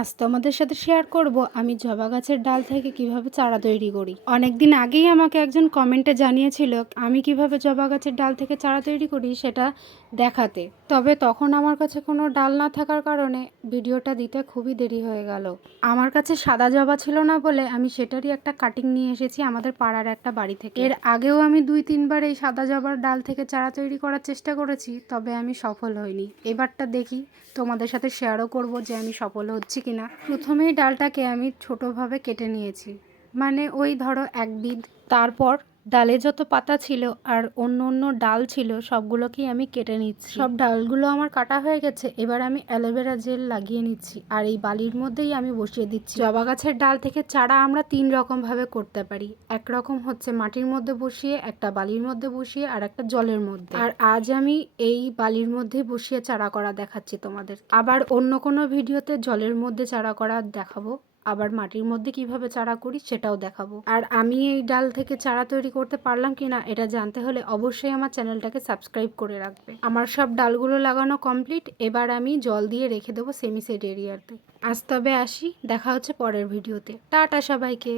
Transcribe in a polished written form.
আজ তোমাদের সাথে শেয়ার করব আমি জবা গাছের ডাল থেকে কিভাবে চারা তৈরি করি। অনেকদিন আগেই আমাকে একজন কমেন্টে জানিয়েছিল আমি কিভাবে জবা গাছের ডাল থেকে চারা তৈরি করি সেটা দেখাতে। তবে তখন আমার কাছে কোনো ডাল না থাকার কারণে ভিডিওটা দিতে খুবই দেরি হয়ে গেল। আমার কাছে সাদা জবা ছিল না বলে আমি সেটারই একটা কাটিং নিয়ে এসেছি আমাদের পাড়ার একটা বাড়ি থেকে। এর আগেও আমি 2-3 বার এই সাদা জবার ডাল থেকে চারা তৈরি করার চেষ্টা করেছি, তবে আমি সফল হইনি। এবারটা দেখি, তোমাদের সাথে শেয়ারও করব যে আমি সফল হচ্ছি কিনা। প্রথমেই ডালটাকে আমি ছোটোভাবে কেটে নিয়েছি, মানে ওই ধরো 1 বিঘ। তারপর ডালে যত পাতা ছিল আর অন্য অন্য ডাল ছিল সবগুলোকেই আমি কেটে নিচ্ছি। সব ডালগুলো আমার কাটা হয়ে গেছে। এবার আমি অ্যালোভেরা জেল লাগিয়ে নিচ্ছি আর এই বালির মধ্যেই আমি বসিয়ে দিচ্ছি। জবা গাছের ডাল থেকে চারা আমরা 3 রকমভাবে করতে পারি। একরকম হচ্ছে মাটির মধ্যে বসিয়ে, একটা বালির মধ্যে বসিয়ে, আর একটা জলের মধ্যে। আর আজ আমি এই বালির মধ্যে বসিয়ে চারা করা দেখাচ্ছি তোমাদের। আবার অন্য কোনো ভিডিওতে জলের মধ্যে চারা করা দেখাবো, আবার মাটির মধ্যে কিভাবে চারা করি সেটাও দেখাবো। আর আমি এই ডাল থেকে চারা তৈরি করতে পারলাম কিনা এটা জানতে হলে অবশ্যই আমার চ্যানেলটাকে সাবস্ক্রাইব করে রাখবে। আমার সব ডালগুলো লাগানো কমপ্লিট। এবার আমি জল দিয়ে রেখে দেবো সেমি সেড এরিয়াতে। আজ তবে আসি, দেখা হচ্ছে পরের ভিডিওতে। টাটা সবাইকে।